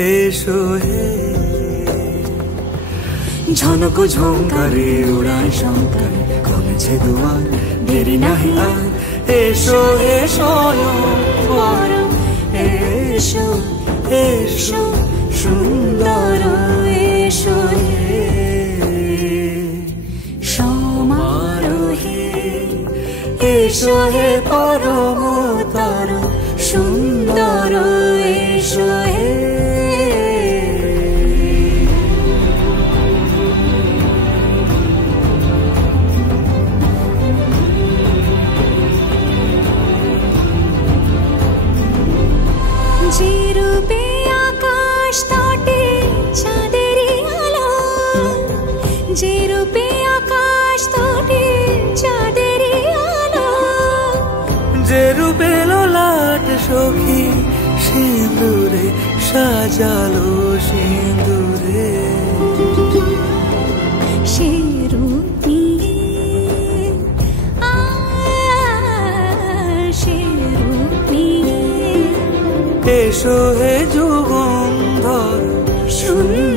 এসো হে ঝনক ঝঙ্কারে উড়ায় শঙ্কারে কমেছে দুয়ার দেরি নাহি আর এসো এসো পরম এসো এসো সুন্দর এসো হে সমারোহে এসো হে পরমতর সুন্দর এসো হে যে রূপে আকাশ তটে চাঁদেরই আলো যে রূপে আকাশ তটে চাঁদেরই আলো যে রূপে ললাট সখী সিঁদুরে সাজালো সিঁদুরে সে রূপ এসো হে যুগন্ধর সুন্দর